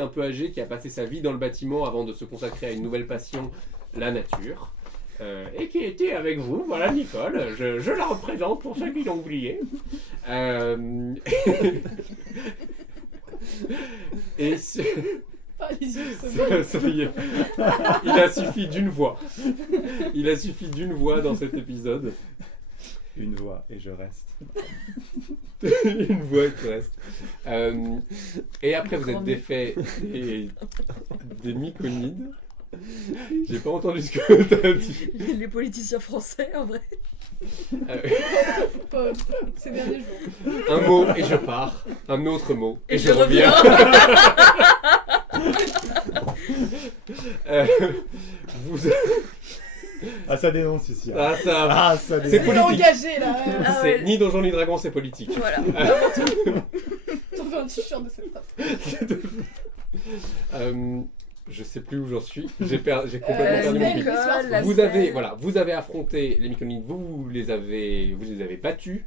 un peu âgé qui a passé sa vie dans le bâtiment avant de se consacrer à une nouvelle passion, la nature. Et qui était avec vous, voilà Nicole, je la représente pour ceux qui l'ont oublié. Et ça y est. Il a suffi d'une voix. Il a suffi d'une voix dans cet épisode. Une voix et je reste. Une voix et tu restes. Et après vous êtes défait des myconides. J'ai pas entendu ce que t'as dit. Les politiciens français, en vrai. Ces derniers jours. Un mot et je pars. Un autre mot et je reviens. Vous... Ah, ça dénonce ici. Ah, ça... ça dénonce. C'est C'est politique. engagé là. C'est ni Donjon ni Dragon, c'est politique. Voilà. T'en fais un t-shirt de cette phrase. Je sais plus où j'en suis. J'ai complètement perdu mon fil. la Vous scène. avez affronté les myconides, vous les avez battus,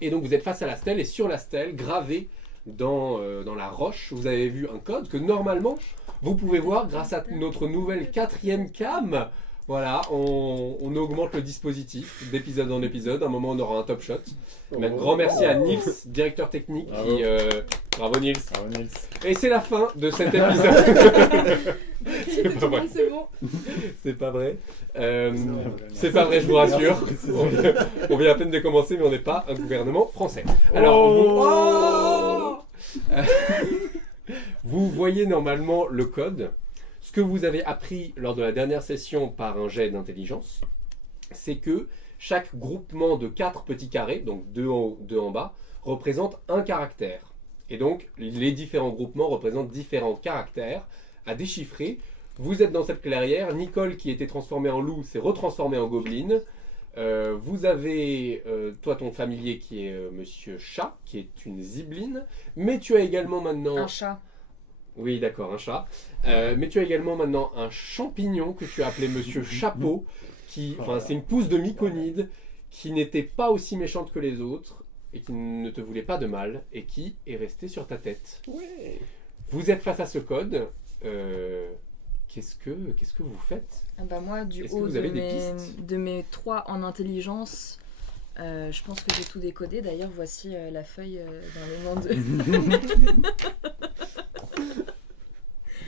et donc vous êtes face à la stèle, et sur la stèle, gravé dans la roche, vous avez vu un code que normalement vous pouvez voir grâce à notre nouvelle 4e cam. Voilà, on augmente le dispositif d'épisode en épisode. À un moment, on aura un top shot. Mais un grand merci à Nils, directeur technique. Bravo. Bravo Nils. Bravo, Nils. Et c'est la fin de cet épisode. C'est pas vrai. C'est bon. C'est pas vrai. C'est pas vrai, je vous rassure. On vient à peine de commencer, mais on n'est pas un gouvernement français. Alors, vous voyez normalement le code. Ce que vous avez appris lors de la dernière session par un jet d'intelligence, c'est que chaque groupement de 4 petits carrés, donc 2 en haut, 2 en bas, représente un caractère. Et donc, les différents groupements représentent différents caractères à déchiffrer. Vous êtes dans cette clairière. Nicole, qui était transformée en loup, s'est retransformée en gobeline. Vous avez, toi, ton familier qui est Monsieur Chat, qui est une zibeline. Mais tu as également maintenant... Un chat. Oui, d'accord, un chat. Mais tu as également maintenant un champignon que tu as appelé Monsieur Chapeau, c'est une pousse de myconide qui n'était pas aussi méchante que les autres et qui ne te voulait pas de mal et qui est restée sur ta tête. Ouais. Vous êtes face à ce code. Qu'est-ce que vous faites? Ah bah moi, du Est-ce que haut vous avez des pistes de mes 3 en intelligence, je pense que j'ai tout décodé. D'ailleurs, voici la feuille dans les noms de...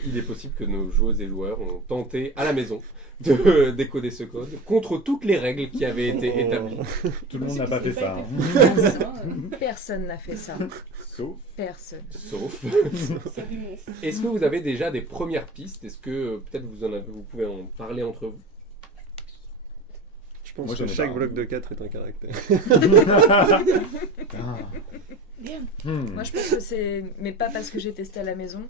Il est possible que nos joueuses et joueurs ont tenté à la maison de décoder ce code contre toutes les règles qui avaient été établies. Tout le monde n'a pas fait ça. hein. Personne n'a fait ça. Sauf. Personne. Sauf. Ça dénonce. Est-ce que vous avez déjà des premières pistes? Est-ce que peut-être vous pouvez en parler entre vous? Je pense Moi, que j'en ai chaque pas, bloc de 4 est un caractère. Moi, je pense que c'est... Mais pas parce que j'ai testé à la maison.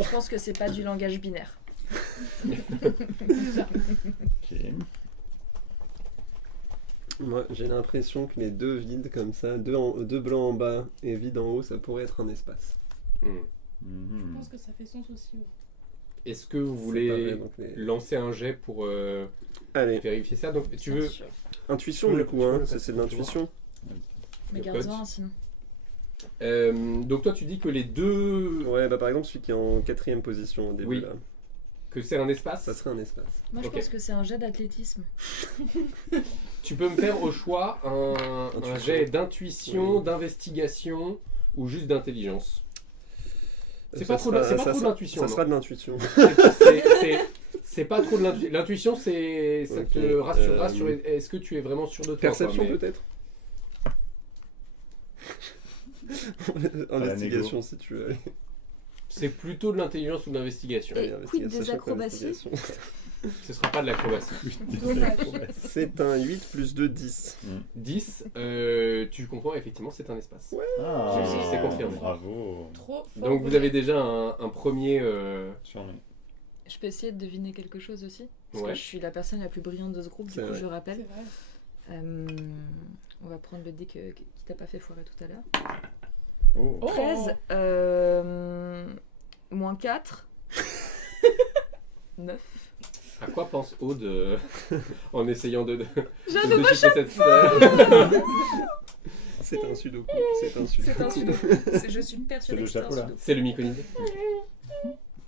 Je pense que c'est pas du langage binaire. Ok. Moi, j'ai l'impression que les deux vides comme ça, deux blancs en bas et vide en haut, ça pourrait être un espace. Je Mhm. pense que ça fait sens aussi. Ouais. Est-ce que vous C'est pas voulez vrai, donc les- lancer un jet pour Allez, vérifier ça? Donc tu veux... intuition Tu peux du le- coup, tu peux hein, le ça passer, c'est de tu vois. l'intuition. Mais Le garde-en code. sinon. Donc toi tu dis que les deux... Ouais, bah par exemple celui qui est en 4ème position au début Oui. là, que c'est un espace? ça serait un espace. Moi, je Ok. pense que c'est un jet d'athlétisme. Tu peux me faire au choix un Intuition. jet d'intuition, Oui. d'investigation ou juste d'intelligence. C'est Ça pas trop sera- c'est pas ça trop de sera- l'intuition. Ça non. sera de l'intuition. C'est pas trop de l'intuition. L'intuition, ça Ok, te rassurera sur est-ce que tu es vraiment sûr de toi. Perception quoi, mais- peut-être. Investigation si tu veux. C'est plutôt de l'intelligence ou de l'investigation. Et Allez, quid investigation, des chaque fois, acrobaties? investigation. Ce sera pas de l'acrobatie. Dommage. C'est un 8 plus 2, 10. 10, tu comprends, effectivement, c'est un espace. Ah, C'est confirmé. Bravo. Trop fort. Donc vous avez déjà un premier... Sûrement. Je peux essayer de deviner quelque chose aussi. Parce Ouais. que je suis la personne la plus brillante de ce groupe, du C'est coup, vrai. je C'est rappelle. vrai. On va prendre le dé qui t'a pas fait foirer tout à l'heure. Oh. Oh. 13, moins 4. 9. À quoi pense Aude en essayant de J'ai un de nouveau déchiffrer cette sphère? C'est un sudoku. C'est un sudoku. C'est un sudo. Je suis C'est persuadée le que c'est un chapeau, là. sudo. C'est le myconide.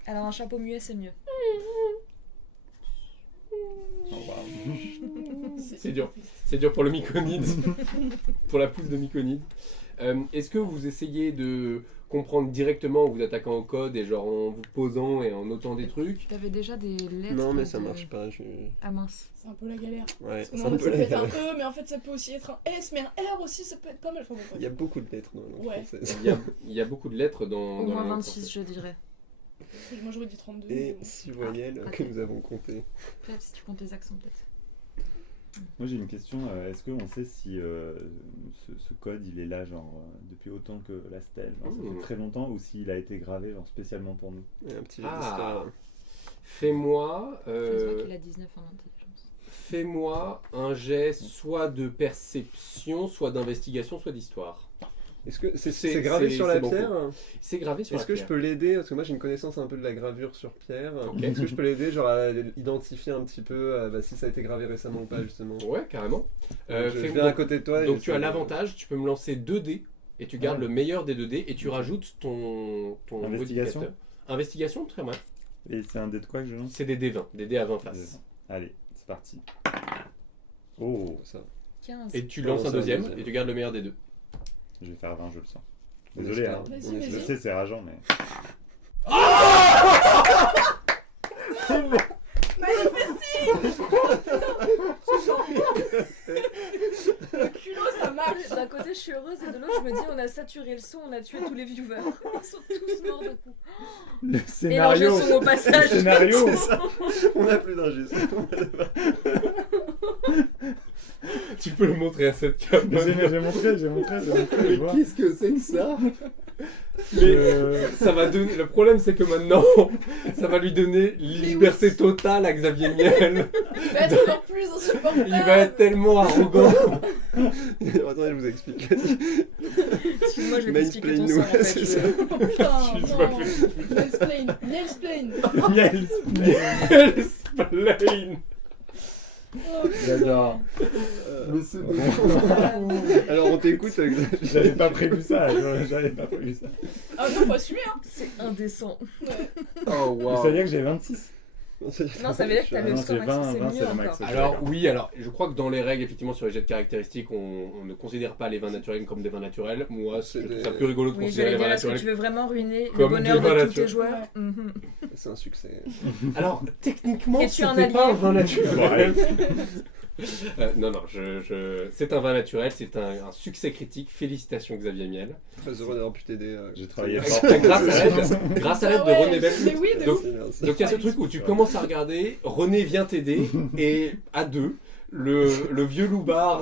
Alors un chapeau muet, c'est mieux. Oh, wow. C'est dur. C'est dur pour le myconide, pour la pousse de myconide. Est-ce que vous essayez de comprendre directement en vous attaquant au code et genre en vous posant et en notant des trucs? T'avais déjà des lettres. Non, mais ça de- marche pas. Ah mince. C'est un peu la galère. Ouais, Parce que c'est non, un ça peu peut la être un galère. E, mais en fait ça peut aussi être un S, mais un R aussi, ça peut être pas mal. Enfin, bon, bref. Il y a beaucoup de lettres dans la langue Ouais. française. Il y a beaucoup de lettres dans Au dans moins la langue 26, française. je dirais. Moi j'aurais dit 32. Et mais bon. 6 voyelles Ah, que ok. nous avons comptées. Peut-être si tu comptes les accents, peut-être. Moi j'ai une question, est-ce qu'on sait si ce code il est là genre depuis autant que la stèle, genre, ça fait très longtemps, ou s'il a été gravé genre spécialement pour nous? Et un petit jeu Ah. d'histoire. Fais-moi Ça se voit qu'il a 19 en intelligence. fais-moi un jet soit de perception, soit d'investigation, soit d'histoire. Est-ce que c'est C'est- gravé c'est- sur c'est la bon pierre? C'est gravé sur Est-ce la que je pierre. peux l'aider? Parce que moi j'ai une connaissance un peu de la gravure sur pierre. Ok. Est-ce que je peux l'aider genre à identifier un petit peu si ça a été gravé récemment ou pas justement? Ouais, carrément. Je Fais- viens à côté de toi. et donc j'essaie tu as de- l'avantage, tu peux me lancer 2 dés et tu gardes Ah. le meilleur des 2 dés et tu rajoutes ton Investigation. modificateur. Investigation, très bien. Et c'est un dé de quoi que je lance? C'est des dés 20, des dés à 20 faces. Allez, c'est parti. Oh, Ça. 15. Et tu Non, lances un c'est un deuxième deuxième. et tu gardes le meilleur des 2. je vais faire 20, je le sens. On Désolé, espère. hein. Vas-y, On vas-y. Je espère. sais, c'est rageant, mais. Le culot, ça marche. D'un côté, je suis heureuse et de l'autre, je me dis, on a saturé le son, on a tué tous les viewers. Ils sont tous morts d'un coup. Le Et scénario! l'enjeu son au Le passage. scénario! C'est ça. On a plus d'un geste. Tu peux le montrer à cette cam. J'ai montré, je Mais vois. qu'est-ce que c'est que ça? Mais Je- ça va donner. Le problème, c'est que maintenant, ça va lui donner liberté totale à Xavier Niel. Il va être encore plus insupportable. Il va être tellement arrogant. Attendez, je vous explique. Excuse-moi, je vais t'expliquer ton Mansplain-nous, sort en fait. c'est je- ça. Oh putain, Excuse-moi, non. Nielsplain. Nielsplain. Niels, Explain. Oh, putain. j'adore. Mais c'est Alors on t'écoute, Xavier. J'avais pas prévu ça, j'avais pas prévu ça. Ah non, faut assumer, hein. C'est indécent. Ouais. Oh Vous wow. saviez que j'ai 26? Non, ça veut dire que t'as Ah le non, score c'est maximum, 20, c'est 20, mieux c'est le max. encore. Alors oui, alors je crois que dans les règles, effectivement, sur les jets de caractéristiques, on ne considère pas les vins naturels comme des vins naturels. Moi, C'est je trouve des- ça plus rigolo de Oui, considérer j'allais les vins dire, est-ce que tu naturels. veux vraiment ruiner le Comme bonheur des vins de tous tes naturels. joueurs Ouais. Mhm. C'est un succès. Alors techniquement, Es-tu un c'était pas allié un vin naturel. Ouais. Non, c'est un vin naturel, c'est un succès critique. Félicitations Xavier Miel. Très heureux d'avoir pu t'aider. J'ai travaillé c'est- fort. Grâce à l'aide Ah de ouais, René Bell. mais oui, de Donc, ouf. Merci. Donc il y a ce truc où tu commences à regarder, René vient t'aider, et à deux, le vieux loupard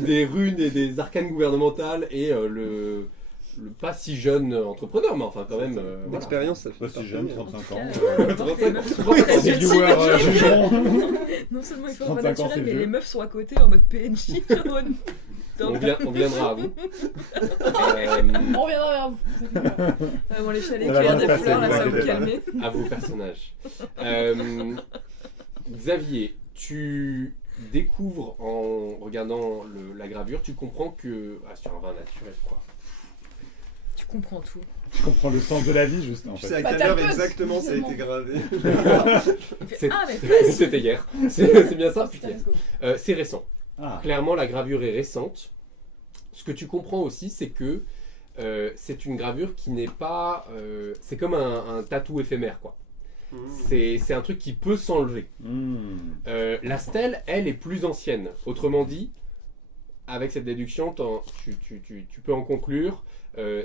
des runes et des arcanes gouvernementales et le pas si jeune entrepreneur, mais enfin quand même. Voilà. L'expérience, ça fait Pas si partie, jeune, hein. 35 ans. Les 35 meufs sont ans. très Des sexy, viewers mais je- jugeront. Non seulement il faut 35 un ans, naturel, c'est mais vieux. les meufs sont à côté en mode PNJ. en mode- On viendra à vous. On reviendra vers vous. Vraiment les chalets Ça va cueillir bien des se fleurs, là passer, ça va vous vous inquiétez pas. calmer. À vos personnages. Xavier, tu découvres en regardant la gravure, tu comprends que sur un vin naturel quoi. Tu comprends tout. Je comprends le sens de la vie, juste en Tu sais fait. à Bah, quelle t'as heure le code, exactement ça a été finalement. gravé. Il fait, C'est- ah mais facile. C'était hier. C'est bien ça. Putain, let's go. C'est récent. Ah, Clairement, la gravure est récente. Ce que tu comprends aussi, c'est que c'est une gravure qui n'est pas. C'est comme un tatou éphémère, quoi. C'est un truc qui peut s'enlever. La stèle, elle, est plus ancienne. Autrement dit, avec cette déduction, tu peux en conclure.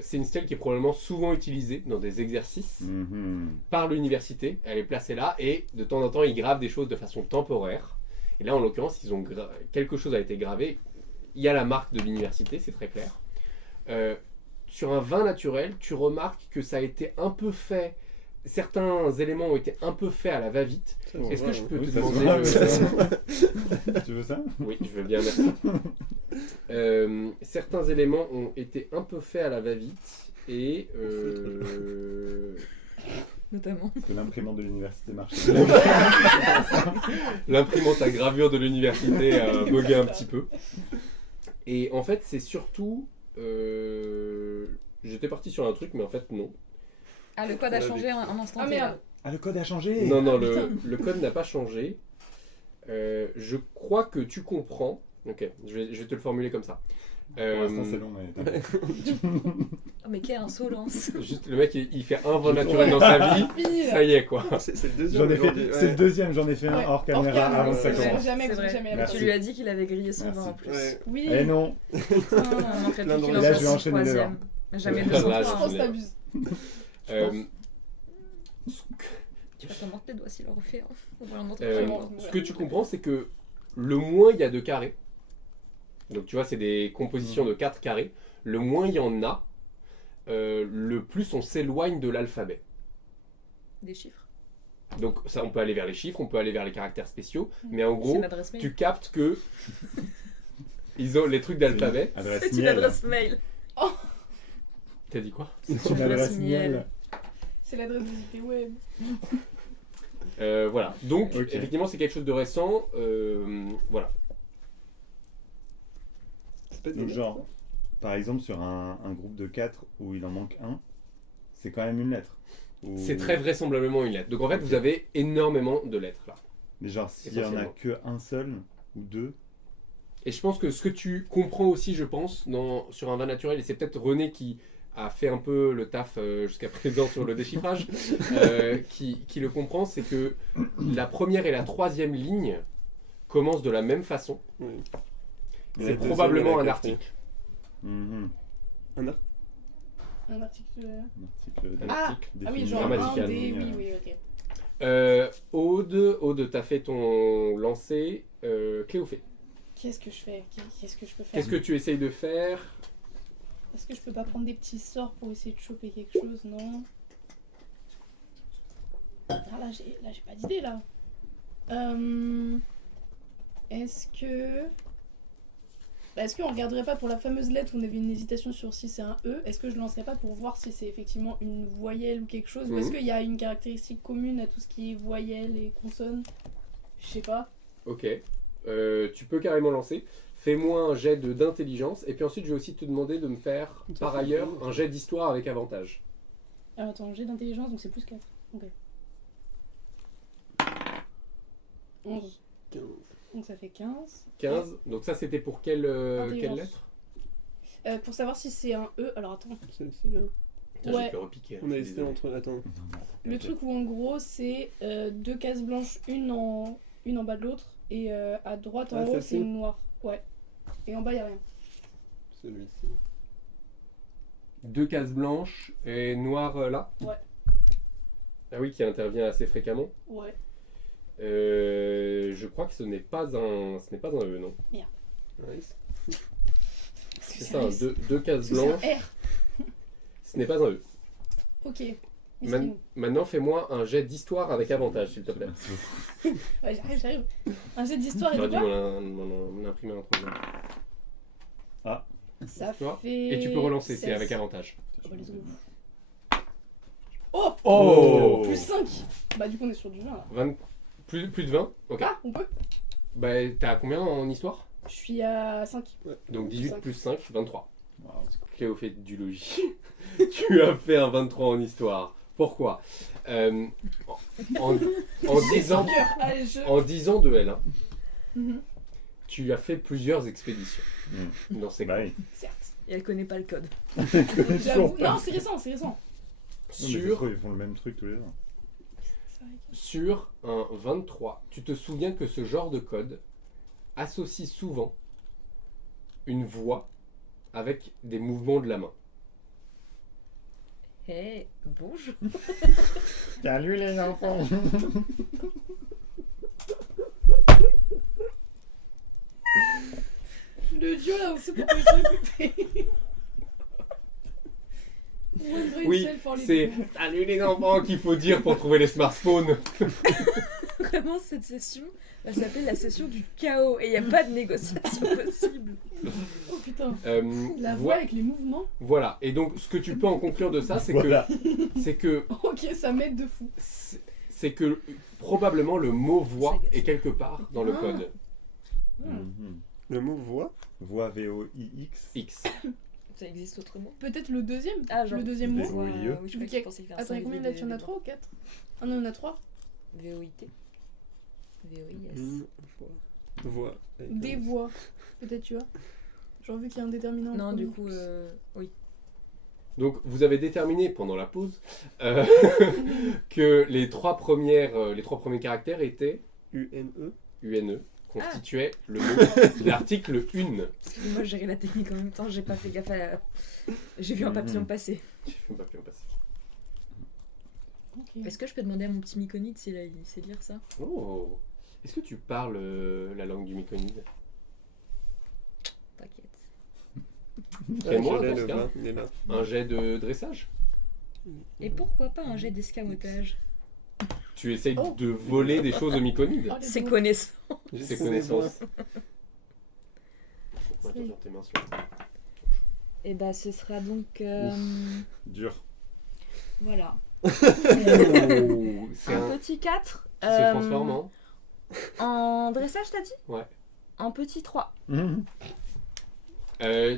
C'est une stèle qui est probablement souvent utilisée dans des exercices par l'université. Elle est placée là et de temps en temps, ils gravent des choses de façon temporaire. Et là, en l'occurrence, quelque chose a été gravé. Il y a la marque de l'université, c'est très clair. Sur un vin naturel, tu remarques que ça a été un peu fait. Certains éléments ont été un peu faits à la va-vite. Ça se Est-ce que voit, je hein. peux Oui, te ça se demander voit, le- ça se voit. Tu veux ça? Oui, je veux bien, merci. Certains éléments ont été un peu faits à la va-vite et Notamment. Que l'imprimante de l'université marche. l'imprimante à gravure de l'université a bugué un petit peu. Et en fait, c'est surtout... J'étais parti sur un truc, mais en fait, non. Ah, le code a changé en instant Ah T. merde. là. Ah, le code a changé. Non, non, putain. le code n'a pas changé. Je crois que tu comprends. Ok, je vais te le formuler comme ça. Pour l'instant, c'est long, mais t'inquiète. Oh, mais quelle insolence. Juste le mec, il fait un vin naturel dans sa vie. Fini là. Ça y est, quoi. C'est le deuxième J'en ai fait, aujourd'hui. c'est le deuxième, j'en ai fait un Ouais, hors caméra avant que ça ouais. commence. Jamais, C'est vrai. jamais avec Merci. Tu lui as dit qu'il avait grillé son Merci. vin en plus. Ouais. Oui. Eh non, Putain, on manquerait Plein plus de qu'il raisons. en Là, je fasse vais un enchaîner les troisième. Jamais Là, 200 là, Je points. pense que je- t'abuses. Euh, Tu vas t'en mordre les doigts s'il le refait. Hein. On va en autre Euh, fois. ce que tu comprends, c'est que le moins il y a de carrés, donc tu vois, c'est des compositions de 4 carrés, le moins il y en a, le plus on s'éloigne de l'alphabet. Des chiffres. Donc ça, on peut aller vers les chiffres, on peut aller vers les caractères spéciaux, mais en C'est gros, une adresse mail. tu captes que ils ont les trucs d'alphabet. adresse C'est une miel. adresse mail. T'as dit quoi? C'est une adresse miel. C'est l'adresse des web. Voilà, donc Ok. effectivement c'est quelque chose de récent, voilà. C'est pas Donc des genre, par exemple, sur un groupe de 4 où il en manque un, c'est quand même une lettre. Ou- C'est très vraisemblablement une lettre. Donc en fait vous avez énormément de lettres là. Mais genre, s'il y en a Essentiellement. que un seul ou deux, Et je pense que ce que tu comprends aussi, je pense, sur un vin naturel, et c'est peut-être René qui a fait un peu le taf jusqu'à présent sur le déchiffrage, qui le comprend, c'est que la première et la troisième ligne commencent de la même façon. Oui. Et C'est la deuxième probablement et un la article. mhm, Un article. un article Un Ah, article. Ah oui, défini. genre Grammatical. un des. Oui, oui, ok. Aude, t'as fait ton lancer. Cléophée, Qu'est-ce que je fais? Qu'est-ce que je peux faire? qu'est-ce que tu essayes de faire? Est-ce que je peux pas prendre des petits sorts pour essayer de choper quelque chose? Non. Ah, là, j'ai pas d'idée là. Est-ce que. Bah, est-ce qu'on regarderait pas pour la fameuse lettre où on avait une hésitation sur si c'est un E? Est-ce que je lancerais pas pour voir si c'est effectivement une voyelle ou quelque chose? Ou est-ce Mhm. qu'il y a une caractéristique commune à tout ce qui est voyelle et consonne? Je sais pas. Ok. Tu peux carrément lancer. Fais-moi un jet d'intelligence. Et puis ensuite, je vais aussi te demander de me faire, Ça par fait ailleurs, bien. un jet d'histoire avec avantage. Alors attends, j'ai d'intelligence donc c'est plus 4. Ok. 11. 15. Donc ça fait 15. 15. Donc ça, c'était pour quelle Intelligence. lettre? Pour savoir si c'est un E, alors attends. Celle-ci là. Putain, Ouais. j'ai pu repiquer. On a je suis hésité désolé. entre. Attends. Le Ok. truc où en gros c'est deux cases blanches, une en bas de l'autre, et à droite en Ah, haut celle-ci c'est une noire. Ouais. Et en bas y a rien. Celui-ci. 2 cases blanches et noires là. Ouais. Ah oui, qui intervient assez fréquemment. Ouais. Je crois que ce n'est pas un E, non. Nice. Parce que C'est ça, deux cases c'est blanches. un R. Ce n'est pas un E. Ok. Man- Miskin. Maintenant, fais-moi un jet d'histoire avec avantage, s'il te plaît. Merci beaucoup. Ouais, j'arrive. Un jet d'histoire et de J'aurais dû quoi? m'en imprimer un troisième. Ça Tu vois fait. Et tu peux relancer, c'est 16. avec avantage. Oh, bah, let's go. Oh Oh Plus 5. Bah du coup on est sur du 20 là. 20 plus de 20. Ok. Ah, on peut? Bah, t'as combien en histoire? Je suis à 5. Donc 18 5. plus 5, 23. Wow. Cléo fait du logis. Tu as fait un 23 en histoire. Pourquoi en, en 10 ans, Allez, je. en 10 ans de L1, Mhm. tu as fait plusieurs expéditions dans ces Bah camps. oui. Certes. Et elle connaît pas le code. J'avoue. Non, c'est récent, c'est récent. Non, mais ça se Sur, trouve, ils font le même truc tous les ans. C'est vrai que- sur un 23, tu te souviens que ce genre de code associe souvent une voix avec des mouvements de la main. Hé, bonjour. Salut les enfants. Le duo là, on sait pourquoi ils sont occupés. One brain Oui, cell for les c'est deux. salut les enfants qu'il faut dire pour trouver les smartphones. Vraiment, cette session va s'appeler la session du chaos. Et il n'y a pas de négociation possible. Oh putain. La vo- voix avec les mouvements. Voilà. Et donc, ce que tu peux en conclure de ça, c'est Voilà. que Ok, ça m'aide de fou. c'est que probablement le mot voix est quelque part dans le Ah. code Mhm. Le mot voix. Voix VOIX. X. Ça existe autrement. Peut-être le deuxième. Ah, genre. Le deuxième mot. VOIE. Oui, je Vu crois qu'il y qu'il a- pensait faire ça. Attends, il y a combien de lettres? Il y en a 3 ou 4? Ah non, il y en a 3. VOIT. VOIS. Une voix. avec Des un- voix. Peut-être, tu vois. Genre, vu qu'il y a un déterminant. Non, premier. du coup, oui. Donc vous avez déterminé pendant la pause que les trois premiers caractères étaient UNE. UNE, constituaient l'article 1. Excusez-moi, je gérais la technique en même temps, j'ai pas fait gaffe à. J'ai vu un papillon passer. J'ai fait un papillon passer. Ok. Est-ce que je peux demander à mon petit myconide s'il sait lire ça? Oh. Est-ce que tu parles la langue du myconide? T'inquiète. Fais-moi je l'ai, dans ce le cas. voix, il est là. Un jet de dressage. Et pourquoi pas un jet d'escamotage? Tu essayes Oh. de voler des choses au myconide. Oh, les C'est doigts. connaissant. J'ai Ses ses connaissances. voix. Attention, tes mains sont... Et bah, ce sera donc. Dur. Voilà. Oh, c'est Un un petit 4. qui se transforme en... En dressage, t'as dit? Ouais. En petit 3.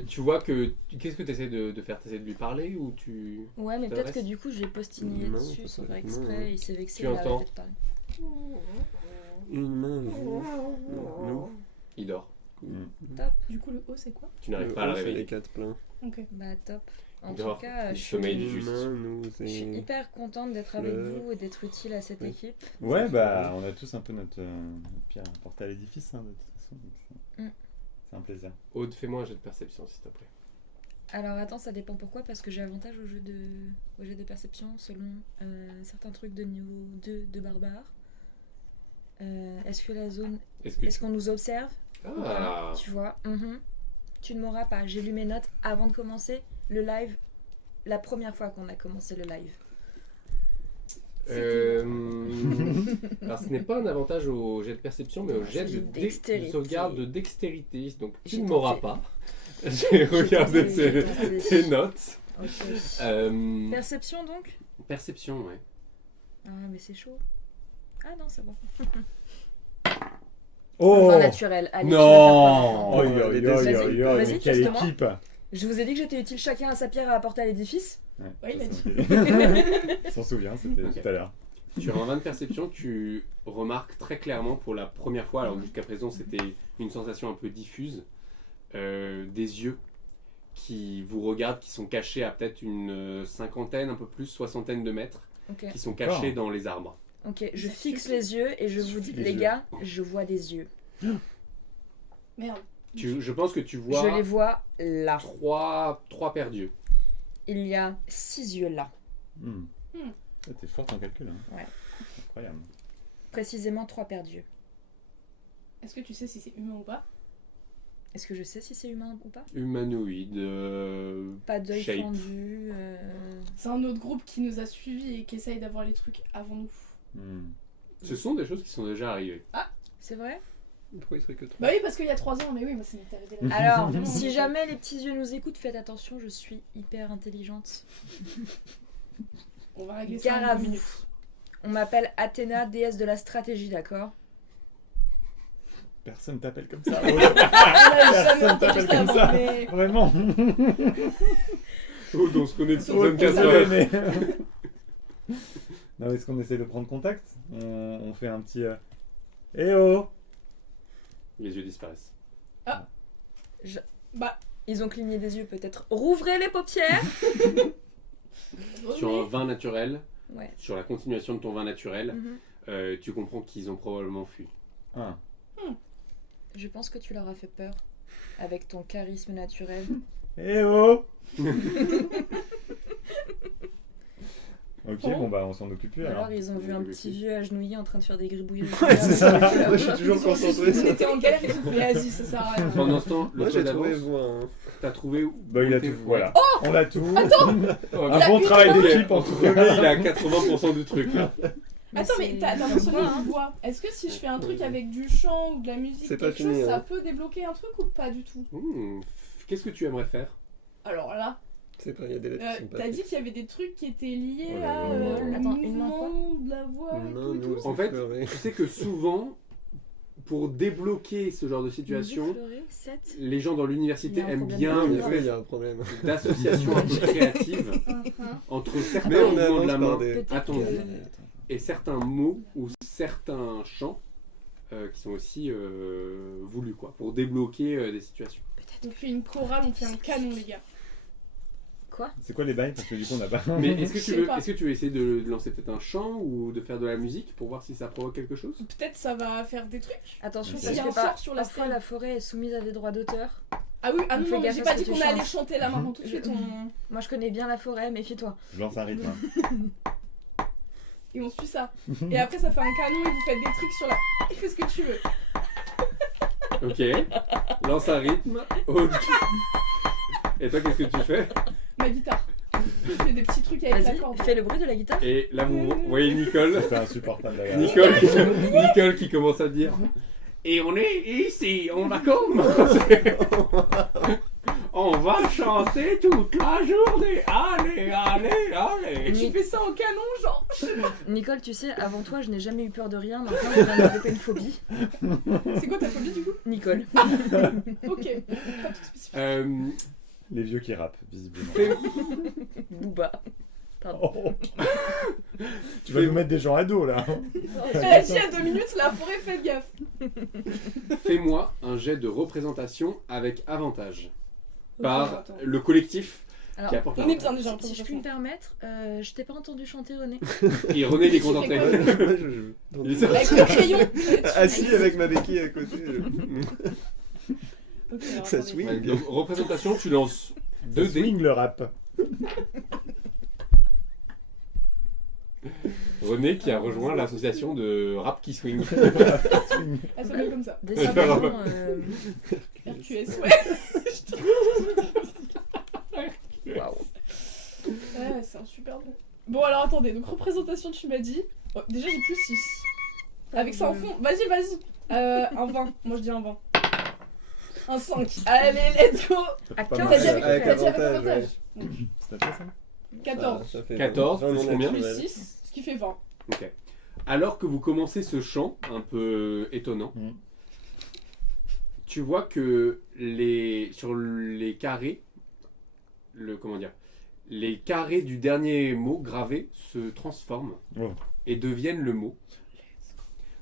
Tu vois que... Qu'est-ce que tu essaies de faire? Tu essaies de lui parler ou tu... Ouais, mais Ça peut-être reste que du coup, je l'ai postigné Non, dessus ça sans peut faire être exprès. non, hein. Il s'est vexé. Tu il a entends arrêté de parler. Une main, vous. Nous. Il dort. Top. Du coup, le O, c'est quoi? Tu n'arrives Le pas à le O, c'est réveiller. les 4 pleins. Ok. Bah, top. En Il tout dort. cas, Il je suis, sommeille Une juste. main, nous, je suis c'est... hyper contente d'être avec Fleur. vous et d'être utile à cette Oui. équipe. Ouais, bah, on a tous un peu notre pierre à porter à l'édifice, hein, de toute façon. Donc c'est un plaisir. Aude, fais-moi un jet de perception, s'il te plaît. Alors attends, ça dépend pourquoi, parce que j'ai avantage au jeu de perception selon certains trucs de niveau 2 de barbare. Est-ce que la zone... Est-ce que... Est-ce qu'on nous observe? Ah, Voilà, tu vois. Tu ne m'auras pas. J'ai lu mes notes avant de commencer le live, la première fois qu'on a commencé le live. Alors ce n'est pas un avantage au jet de perception, mais au jet C'est de, une dextérité. de sauvegarde de dextérité. Donc tu J'ai ne m'auras tenté. pas. J'ai regardé J'ai tenté. tes notes. Ok. Perception donc? Perception, ouais. Ah mais c'est chaud. Ah non, c'est bon. Oh Enfin, naturel. Allez, Non. Oi, tu vas faire quoi? oi, oi, Vas-y, oi, oi, vas-y, mais quelle teste-moi. équipe. Je vous ai dit que j'étais utile chacun à sa pierre à apporter à l'édifice. Ouais, il a dit. On s'en souvient, c'était tout à l'heure. Sur un 20 de perception, tu remarques très clairement pour la première fois, alors jusqu'à présent c'était une sensation un peu diffuse, des yeux qui vous regardent, qui sont cachés à peut-être une cinquantaine, un peu plus, soixantaine de mètres, Ok. qui sont cachés dans les arbres. Ok, je Ça fixe suffit. les yeux et je vous dis, suffit, les les yeux. gars, je vois des yeux. Merde. Je pense que tu Je vois les vois là. trois paires d'yeux. Il y a 6 yeux là. Ah, t'es forte en calcul, hein. Ouais. Incroyable. Précisément 3 paires d'yeux. Est-ce que tu sais si c'est humain ou pas? Est-ce que je sais si c'est humain ou pas? Humanoïde, Pas d'œil shape. fendu. C'est un autre groupe qui nous a suivis et qui essaye d'avoir les trucs avant nous. Ce sont des choses qui sont déjà arrivées. C'est vrai? Pourquoi il serait que 3? Bah oui, parce qu'il y a 3 ans, mais oui, moi ça m'est arrivé là. Alors, Non, si non, jamais les petits yeux nous écoutent, faites attention, je suis hyper intelligente. On va régler ça. Gare en à 2 vous. minutes. On m'appelle Athéna, déesse de la stratégie, d'accord? Personne t'appelle comme ça. On a jamais Personne entendu t'appelle ça comme avant, ça. mais- Vraiment. Oh, on se connaît de Oh, 64 désolé, heures. mais... Non, est-ce qu'on essaie de prendre contact? On fait un petit... Eh oh! Les yeux disparaissent. Bah, Ils ont cligné des yeux peut-être. Rouvrez les paupières. Sur un vin naturel, Ouais. sur la continuation de ton vin naturel, Mhm. tu comprends qu'ils ont probablement fui. Ah. Je pense que tu leur as fait peur avec ton charisme naturel. Eh oh! Ok, bon bah on s'en occupe plus alors. Alors ils ont vu un petit vieux agenouillé en train de faire des gribouillis. Ouais, c'est ça. Moi, je suis toujours ils ont juste concentré vu qu'on sur... était en galère, ils ont fait vas-y, ça sert à rien. Pendant ce temps, le Moi, j'ai code trouvé avance. voix, hein. T'as trouvé où Bah il a t'es- tout, voilà. Oh On a tout. Oh, Un bon travail d'équipe en tout cas. René, il a 80% du truc là. Attends, mais t'as comme mentionné quoi, hein. une voix. Est-ce que si je fais un truc avec du chant ou de la musique, C'est pas quelque chose, fini, ça hein. peut débloquer un truc ou pas du tout? Qu'est-ce que tu aimerais faire? Alors là, C'est pas, il y a des lettres qui sont pas t'as dit fixes. qu'il y avait des trucs qui étaient liés Oh là à là. le Attends, une main mouvement de la voix et Une main, tout et nous, tout. En fait, pleurer. tu sais que souvent, pour débloquer ce genre de situation, 7. les gens dans l'université Il y a un aiment problème. bien Oui, le il fait y a un problème. d'associations un peu créatives entre Mais certains on mouvements de la avance par main des... Peut-être attendus que- et certains mots ou certains chants qui sont aussi voulus, quoi, pour débloquer des situations. On fait une chorale, on fait un canon, les gars. Quoi? C'est quoi les bails? Parce que du coup, on n'a pas. Mais est-ce que Je tu sais veux, pas. est-ce que tu veux essayer de lancer peut-être un chant ou de faire de la musique pour voir si ça provoque quelque chose? Peut-être ça va faire des trucs. Attention, Ok. parce Il y a que un sort pas, sur la parfois scène. la forêt est soumise à des droits d'auteur. Ah oui, ah On non, fait non, mais gaffe j'ai à pas ce dit que qu'on tu allait chantes. chanter là maintenant tout de suite. Moi je connais bien la forêt, méfie-toi. Je lance un rythme. Hein. Et on suit ça. Et après, ça fait un canon et vous faites des trucs sur la. Fais ce que tu veux. Ok, lance un rythme. Ok. Et toi, qu'est-ce que tu fais? Ma guitare. Je fais des petits trucs avec la Vas-y, corde. fais le bruit de la guitare. Et là, vous voyez Nicole. C'est insupportable d'ailleurs. Nicole qui commence à dire. Et on est ici, on va commencer. On va chanter toute la journée. Allez, allez, allez. Tu fais ça en canon, genre. Nicole, tu sais, avant toi, je n'ai jamais eu peur de rien. Maintenant, je viens de développer une phobie. C'est quoi ta phobie du coup? Nicole. Ok, pas tout spécifique. Les vieux qui rappent, visiblement. Fais- Booba. Pardon. Oh. Tu vas nous mettre des gens à dos là. Elle a dit il y a 2 minutes, la forêt, faites gaffe. Fais-moi un jet de représentation avec avantage. Ok, Par attends. le collectif Alors, qui apporte On est l'avantage. bien déjà en si je puis me permettre, je t'ai pas entendu chanter, René. Et René il est Tu fais concentré. quoi Moi, je- Il est sorti. Avec le crayon. Assis avec ma béquille à côté. Ok, alors, Ça attendez. swing. Ouais, donc, représentation, tu lances 2 Ça dés. swing le rap. René qui a rejoint l'association de rap qui swing. Elle s'appelle comme ça. Décidément, RQS, ouais. waouh. Ouais, c'est un super bon. Bon, alors attendez, donc représentation, tu m'as dit. Oh, déjà, j'ai plus 6. Avec ça en fond. Vas-y, vas-y. Un 20. Moi, je dis un 20. Un 5. Allez, let's go. À Pas 15, mal. T'as dit avec Avec t'as dit avec avantage, avantage. Ça fait ça? 14. Ça fait 14, 20 plus non combien Plus naturel. 6, ce qui fait 20. Ok. Alors que vous commencez ce chant un peu étonnant, Mm. tu vois que sur les carrés, les carrés du dernier mot gravé se transforment Oh. et deviennent le mot.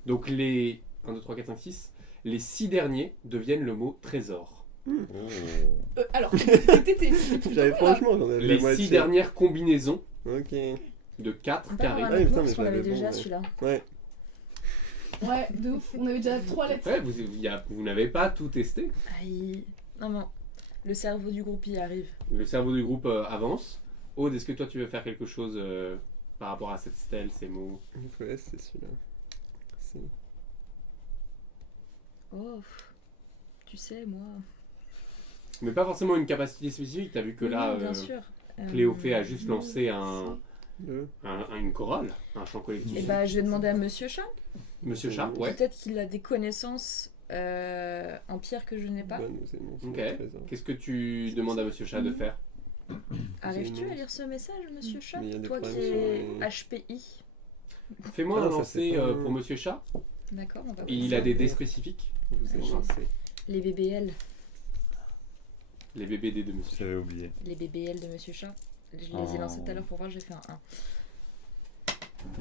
Donc les 1, 2, 3, 4, 5, 6, les 6 derniers deviennent le mot trésor. Oh. Alors, t'étais. J'avais franchement, j'en avais Les la moitié. 6 dernières combinaisons Ok. de 4 On peut carrés. avoir un Ah oui, autre putain, mot, mais parce qu'on je l'avait l'avais déjà bon, ouais. celui-là. Ouais. Ouais, de ouf. On avait déjà 3 lettres. Ouais, vous n'avez pas tout testé. Aïe. Non, non. Le cerveau du groupe y arrive. Le cerveau du groupe avance. Aude, est-ce que toi tu veux faire quelque chose par rapport à cette stèle, ces mots? Ouais, c'est celui-là. C'est- Oh, tu sais, moi. Mais pas forcément une capacité spécifique, t'as vu que Oui, là, non, bien sûr. Cléophée a juste lancé Le- une chorale, un chant collectif. Et bah, je vais demander à Monsieur Chat. Monsieur Chat, ouais. Peut-être qu'il a des connaissances en pierre que je n'ai pas. Bonne, nous aimons son Ok. trésor. Qu'est-ce que tu demandes à Monsieur Chat de faire? Arrives-tu non. à lire ce message, Monsieur Chat? Mais il y a des Toi qui problèmes es sur HPI. Fais-moi Ah, un ça, lancer c'est pas- pour Monsieur Chat. D'accord, on va voir Il ça. a des dés spécifiques. Vous avez lancé. Les BBL. Les BBD de Monsieur Chat. J'avais oublié. Les BBL de Monsieur Chat. Je les ai Oh. lancés tout à l'heure pour voir, j'ai fait un 1.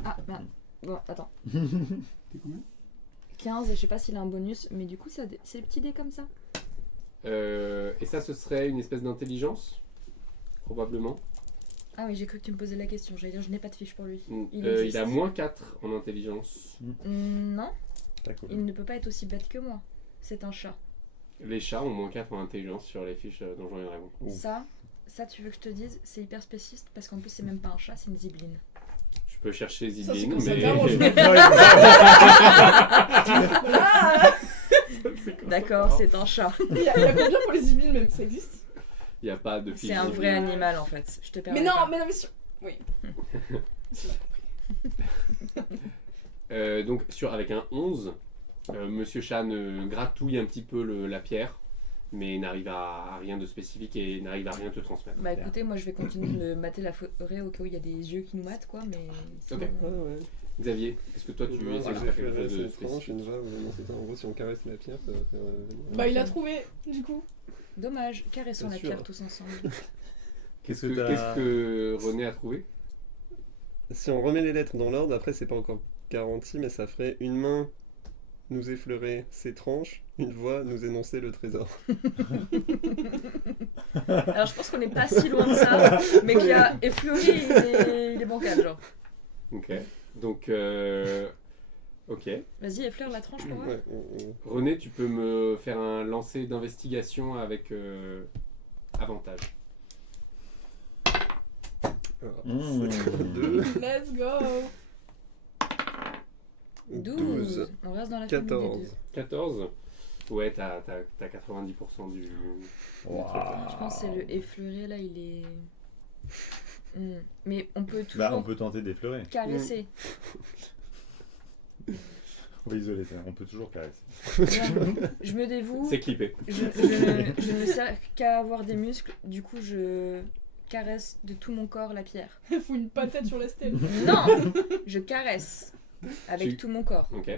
Ah, merde. Bon, attends. T'es combien 15, et je sais pas s'il a un bonus, mais du coup, c'est les petits dés comme ça. Et ça, ce serait une espèce d'intelligence, probablement. Ah oui, j'ai cru que tu me posais la question. J'allais dire, je n'ai pas de fiche pour lui. Il Il existe. a moins 4 en intelligence. Non, T'as cool. il ne peut pas être aussi bête que moi. C'est un chat. Les chats ont moins 4 en intelligence sur les fiches Donjons et Dragons. Oh. Ça, tu veux que je te dise, c'est hyper spéciste parce qu'en plus, c'est même pas un chat, c'est une zibeline. Je peux chercher Ça, c'est Zidane, quand ça mais... t'arrange. Voilà. D'accord, c'est un chat. Il y a combien pour les ziblines même? Ça existe? Il n'y a pas de fiche. C'est un vrai animal en fait. Je te permets. Mais non, pas. mais non, mais sûr. Oui. C'est bon. Donc avec un 11, Monsieur Chat gratouille un petit peu la pierre mais n'arrive à rien de spécifique et n'arrive à rien te transmettre. Bah écoutez, moi je vais continuer de mater la forêt au cas où il y a des yeux qui nous matent, quoi, mais... sinon, Ok. Ah ouais. Xavier, est-ce que toi tu Une essaies de voix, faire quelque j'éclairerai chose de cette tranche, spécifique? une voix, vraiment, c'est ça. En gros, si on caresse la pierre, ça va faire venir. Bah, il a trouvé, du coup. Dommage, caressons Bien la sûr. pierre tous ensemble. Qu'est-ce que que, t'as- qu'est-ce que René a trouvé? Si on remet les lettres dans l'ordre, après, c'est pas encore garanti, mais ça ferait une main nous effleurer ses tranches, une voix nous énoncer le trésor. Alors je pense qu'on n'est pas si loin de ça, mais qu'il y a effleuré, il est bancal, genre. Ok. Donc, ok. Vas-y, effleure la tranche pour moi. Ouais, René, tu peux me faire un lancer d'investigation avec avantage. alors, Mmh. c'est 2, Let's go. 12, On reste dans la famille des 14. deux. 14. Ouais, t'as 90% du... Waouh. Je pense que c'est le effleuré, là, il est... Mais on peut toujours Bah, on peut tenter d'effleurer. caresser. On va isoler ça. On peut toujours caresser. Je me dévoue, C'est clippé. je ne sers qu'à avoir des muscles, du coup je caresse de tout mon corps la pierre. Il faut une patate sur la stèle. Non, je caresse avec Tu- tout mon corps. Ok.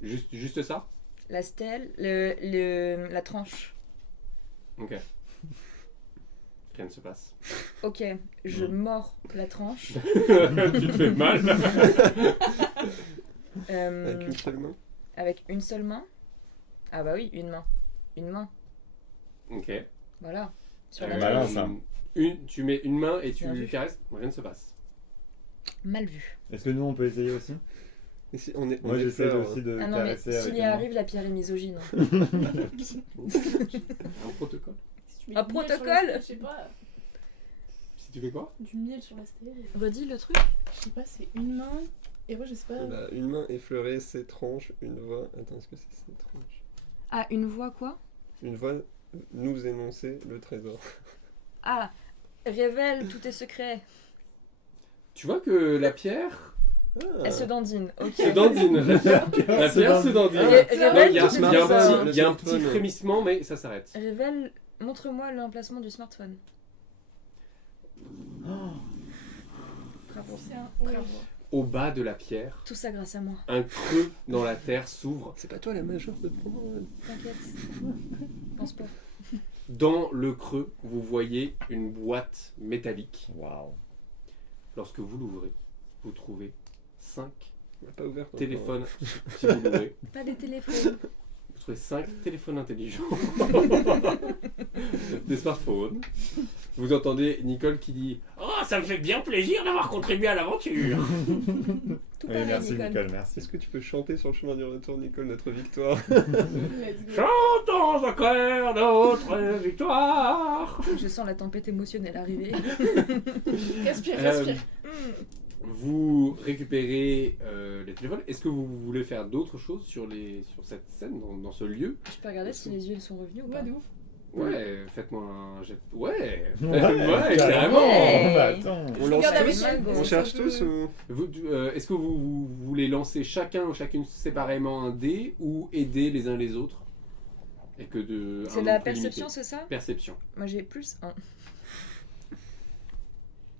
Juste ça? La stèle, la tranche. Ok. Rien ne se passe. Ok, je mords la tranche. Tu te fais mal. Avec une seule main. Avec une seule main. Ah bah oui, une main. Une main, Ok. voilà. Sur Euh, la malin, tranche. ça. Tu mets une main et tu Bien vu. caresses, rien ne se passe. Mal vu. Est-ce que nous, on peut essayer aussi? Et si on est, Moi, j'essaie effleure, aussi de Ah non, mais caresser avec s'il y une main. arrive, la pierre est misogyne. hein. Un protocole. Si tu mets Un du miel sur la protocole. stèle, Je sais pas. Si tu fais quoi? Du miel sur la stèle. Redis le truc. Je sais pas, c'est une main. Et moi, je sais pas. Voilà, une main effleurer ses tranches, une voix. Attends, est-ce que c'est ses tranches? Ah, une voix quoi? Une voix nous énoncer le trésor. Ah, révèle tous tes secrets. Tu vois que la pierre Elle se dandine, ok. se dandine. La pierre se dandine. Révèle Il y a, tous il y tes a un trésors. petit, il y a un Le petit smartphone. frémissement, mais ça s'arrête. Révèle, montre-moi l'emplacement du smartphone. Bravo. C'est un. Bravo. Au bas de la pierre, Tout ça grâce à moi. un creux dans la terre s'ouvre. C'est pas toi la majeure de prendre. T'inquiète. Pense pas. Dans le creux, vous voyez une boîte métallique. Waouh. Lorsque vous l'ouvrez, vous trouvez 5 On l'a pas ouvert. encore. téléphones. Si vous l'ouvrez, Pas des téléphones. vous trouvez 5 téléphones intelligents. Des smartphones. Vous entendez Nicole qui dit « Oh, ça me fait bien plaisir d'avoir contribué à l'aventure !» Tout Oui, pareil, merci Nicole. Nicole, merci. Est-ce que tu peux chanter sur le chemin du retour, Nicole, notre victoire? Let's go. Chantons encore notre victoire. Je sens la tempête émotionnelle arriver. Respire, Euh, respire. Vous récupérez les téléphones. Est-ce que vous voulez faire d'autres choses sur cette scène, dans ce lieu? Je peux regarder si les yeux sont revenus ou pas. Ouais, de ouf. Ouais, faites-moi un jet. Ouais, Ouais, carrément. Ouais. Bah, attends. On lance Regarde avec tous? elle, On ça cherche peut- tous ou... Est-ce que vous voulez lancer chacun ou chacune séparément un dé ou aider les uns les autres? Et que de. C'est un de la nombre limité. perception, c'est ça? Perception. Moi j'ai plus 1.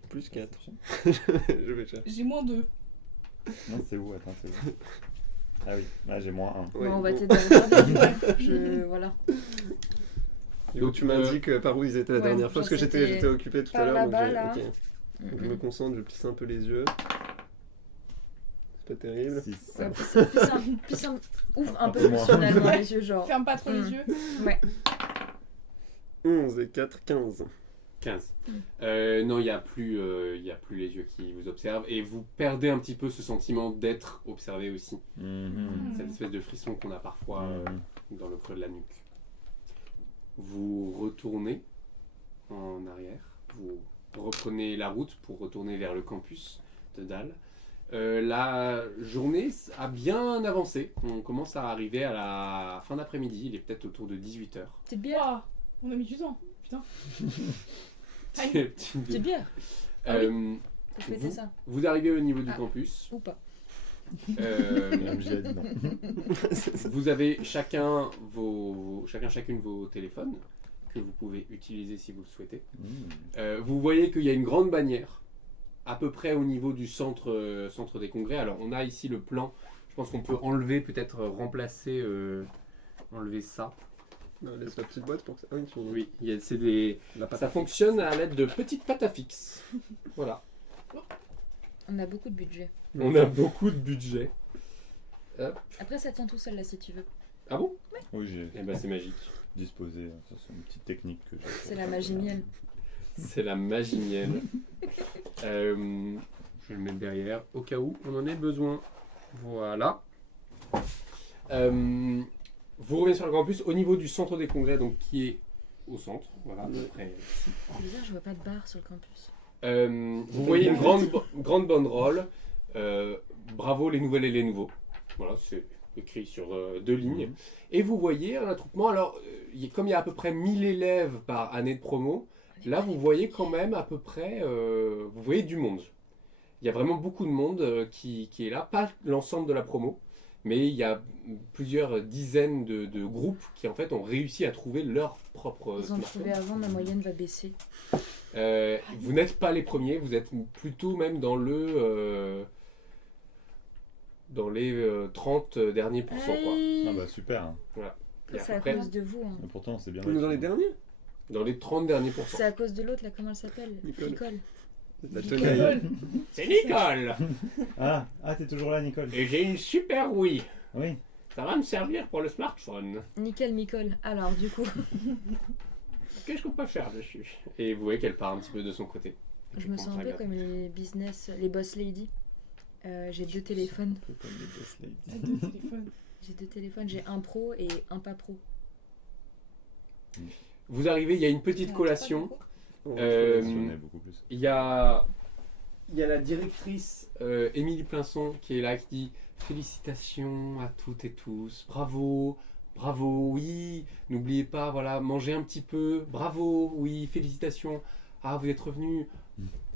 Plus 4. Je vais chercher. J'ai moins 2. Non, c'est où? Attends, c'est où? Ah oui, là j'ai moins 1. Ouais, Bon, on va bon. t'aider à regarder. Voilà. Du coup, tu m'indiques par où ils étaient la ouais, dernière fois, parce que c'était j'étais occupé tout à par l'heure. donc là-bas, j'ai- là. ok. Donc je me concentre, je plisse un peu les yeux. C'est pas terrible. 6. Puis ouvre un Un peu peu plus moins. surnalement les yeux, genre. Ferme pas trop les Mm. yeux. Ouais. 11 et 4, 15. 15. Non, il n'y a plus les yeux qui vous observent et vous perdez un petit peu ce sentiment d'être observé aussi. Cette espèce de frisson qu'on a parfois dans le creux de la nuque. Vous retournez en arrière, vous reprenez la route pour retourner vers le campus de Dalle. La journée a bien avancé. On commence à arriver à la fin d'après-midi, il est peut-être autour de 18h. Petite bière. Waouh, on a mis du temps. Putain. Petite bière. Euh, Pour fêter ça. vous arrivez au niveau du Ah. campus. Ou pas. MJ a dit non. Vous avez chacune vos téléphones que vous pouvez utiliser si vous le souhaitez. Vous voyez qu'il y a une grande bannière à peu près au niveau du centre des congrès. Alors on a ici le plan. Je pense qu'on peut enlever, peut-être remplacer, enlever ça. Non, laisse la petite boîte pour que ça. Oui, Oui, La pâte. ça fonctionne à l'aide de petites pattes à fixe. Voilà. On a beaucoup de budget. On a beaucoup de budget. Après, ça tient tout seul là si tu veux. Ah bon? Oui, j'ai Eh ben c'est magique. disposé. Ça, c'est une petite technique que j'ai. C'est la magie miel. C'est la magie miel. Je vais le mettre derrière au cas où on en ait besoin. Voilà. Vous revenez sur le campus au niveau du centre des congrès, donc qui est au centre. Voilà, à peu près ici. C'est bizarre, je vois pas de bar sur le campus. Vous voyez une grande banderole. Bravo les nouvelles et les nouveaux. Voilà, c'est écrit sur 2 lignes. Et vous voyez un attroupement. Alors, comme il y a à peu près 1000 élèves par année de promo, là vous voyez quand même à peu près, vous voyez du monde. Il y a vraiment beaucoup de monde qui est là, pas l'ensemble de la promo, mais il y a plusieurs dizaines de groupes qui en fait ont réussi à trouver leur propre Ils ont smartphone. trouvé avant, ma moyenne va baisser. Vous n'êtes pas les premiers, vous êtes plutôt même dans les 30 derniers pourcents, quoi. Ah bah super. Hein. Et à C'est peu à près cause de vous. Hein. Mais pourtant, c'est bien. Nous dans les derniers. dans les 30 derniers pourcents. C'est à cause de l'autre là, comment elle s'appelle? Nicole. Nicole. La Nicole. tenaille. C'est Nicole. Ah, t'es toujours là, Nicole. Et j'ai une super Wii. Oui. Ça va me servir pour le smartphone. Nickel Nicole. Alors du coup, Qu'est-ce qu'on peut faire dessus? Et vous voyez qu'elle part un petit peu de son côté. je me sens un peu comme les business, les boss lady. J'ai 2 téléphones. Un peu comme les boss ladies. Deux téléphones. J'ai 2 téléphones, j'ai un pro et un pas pro. Vous arrivez, il y a une petite collation. Je connais beaucoup plus. Il y a la directrice Émilie Pinson qui est là, qui dit félicitations à toutes et tous, bravo, bravo, oui, n'oubliez pas, voilà, mangez un petit peu, bravo, oui, félicitations, ah vous êtes revenus,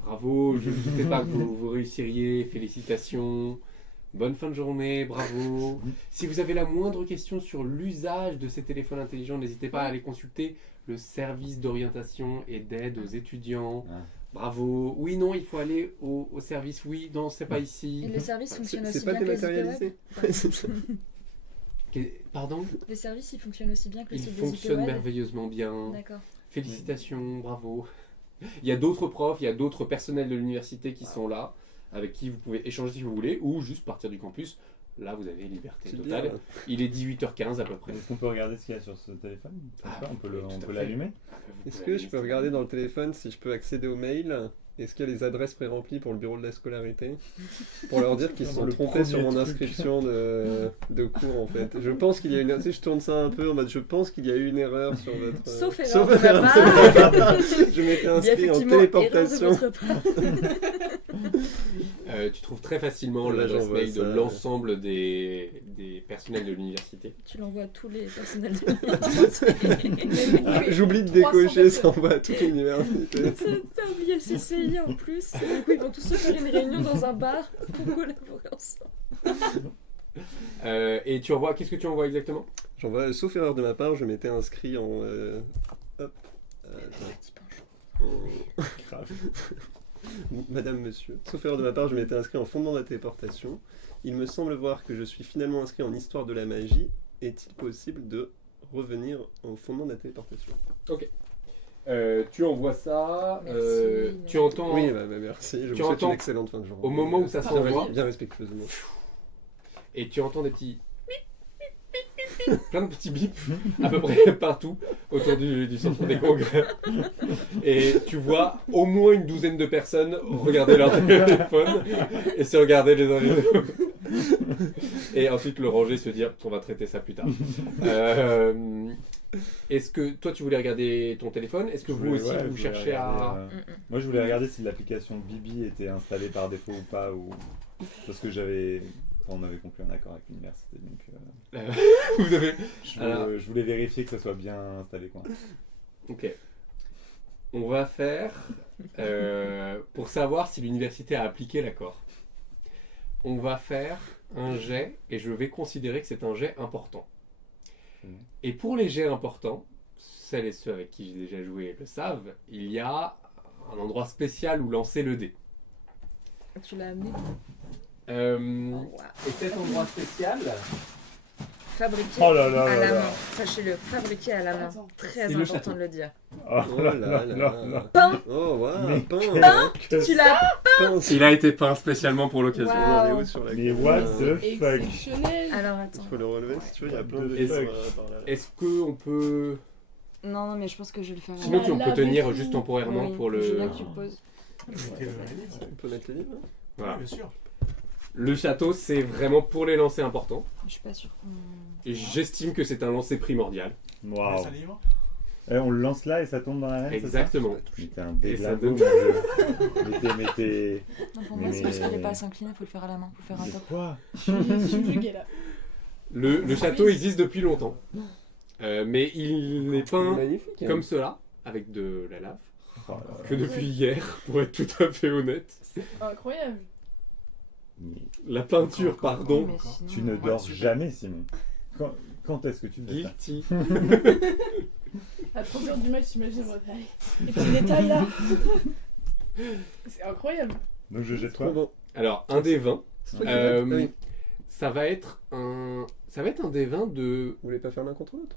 bravo, je ne doutais pas que vous réussiriez, félicitations, bonne fin de journée, bravo. Si vous avez la moindre question sur l'usage de ces téléphones intelligents, n'hésitez pas à aller consulter le service d'orientation et d'aide aux étudiants. Ah. Bravo. Oui, non, il faut aller au service. Oui, non, c'est pas Et ici. le service fonctionne C'est aussi pas bien que le site web. dématérialisé. Pardon? Le service il fonctionne aussi bien que le Il site fonctionne web. merveilleusement bien. D'accord. Félicitations, bravo. Il y a d'autres profs, il y a d'autres personnels de l'université qui sont là, avec qui vous pouvez échanger si vous voulez, ou juste partir du campus. Là, vous avez liberté C'est totale. bien. Il est 18h15 à peu près. Est-ce qu'on peut regarder ce qu'il y a sur ce téléphone? Je sais pas, on peut oui, tout à on peut fait. l'allumer? Est-ce que je peux regarder dans le téléphone si je peux accéder aux mails? Est-ce qu'il y a les adresses pré-remplies pour le bureau de la scolarité? Pour leur dire qu'ils se sont Le trompés sur premier mon truc. inscription de cours en fait. Je pense qu'il y a une. Si je tourne ça un peu en mode je pense qu'il y a eu une erreur sur votre. Sauf erreur Sauf de ma erreur. part. Je m'étais Il y a inscrit en effectivement téléportation. erreur de votre part. Tu trouves très facilement Là, l'adresse j'envoie mail de ça, l'ensemble des personnels de l'université. Tu l'envoies à tous les personnels de Ah, j'oublie de 300 décocher, ça personnes. envoie à toute l'université. T'as oublié le CCI en plus. Et du coup, ils vont tous se faire une réunion dans un bar pour collaborer ensemble. Et tu envoies, qu'est-ce que tu envoies exactement? J'envoie, sauf erreur de ma part, je m'étais inscrit en. Hop. Petit pinchon. Grave. Madame, monsieur. Sauf erreur de ma part, je m'étais inscrit en fondement de la téléportation. Il me semble voir que je suis finalement inscrit en histoire de la magie. Est-il possible de revenir au fondement de la téléportation? Tu envoies ça, Merci, tu entends Oui, bah, merci. Je vous Tu souhaite entends une excellente fin de journée. au moment où ça Bien- s'envoie. Bien respectueusement. et tu entends des petits plein de petits bips à peu près partout autour du centre des congrès. Et tu vois au moins une douzaine de personnes regarder leur téléphone et se regarder les uns les autres. Et ensuite le ranger, se dire on va traiter ça plus tard. Est-ce que toi tu voulais regarder ton téléphone? Est-ce que vous aussi Ouais, vous je voulais cherchez regarder, à... Moi, je voulais regarder si l'application Bibi était installée par défaut ou pas, ou parce que on avait conclu un accord avec l'université, donc Vous avez... je voulais vérifier que ça soit bien installé, quoi. Ok. On va faire pour savoir si l'université a appliqué l'accord. On va faire un jet et je vais considérer que c'est un jet important. Mhm. Et pour les jets importants, celles et ceux avec qui j'ai déjà joué le savent, il y a un endroit spécial où lancer le dé. Tu l'as amené. Et cet endroit spécial, Fabriqué Oh là là à là la là. main. Sachez-le, fabriqué à la main. Attends. Très C'est le important château. de le dire. Oh Oh là là. Pain. Oh, waouh, Mais pain. Tu l'as. Pain. il a été peint spécialement pour l'occasion. Wow. On en est où sur la Mais carte what the fuck? Exceptionnel. Alors attends. Il faut le relever si tu veux, il y a plein de Est-ce- dessins par là. Est-ce qu'on peut... Non, mais je pense que je vais le faire. Sinon, Bah, on peut laver tenir tout. juste temporairement Oui, pour Je veux le... bien que tu le poses. On peut mettre les livres hein. Voilà. Bien sûr. Le château, c'est vraiment pour les lancers importants. Je suis pas sûre qu'on. Et j'estime que c'est un lancer primordial. Waouh. Laisse un livre. On le lance là et ça tombe dans l'arène, c'est ça? Exactement. Mais t'es un Et ça déglingo, mon donne- dieu. Mais t'es... Non, pour Mais- moi, c'est parce qu'elle est pas assez inclinée, faut le faire à la main, faut faire un Mais top. quoi? Je suis buguée là. Le château existe depuis longtemps. Mais il est peint Magnifique. hein. comme cela, avec de la lave, Oh là là. que depuis hier, pour être tout à fait honnête. Incroyable. Mais La peinture, Encore. pardon. Mais sinon, tu ne Ouais, dors super. jamais, Simon. Quand est-ce que tu fais ça? Guilty. À 3h du mat, t'imagines, allez, les petits détails là. C'est incroyable. Donc je jette Trop quoi? bon. Alors, un des 20, C'est toi qui Euh, votes. Ah oui. ça va être un des 20 de... Vous voulez pas faire l'un contre l'autre?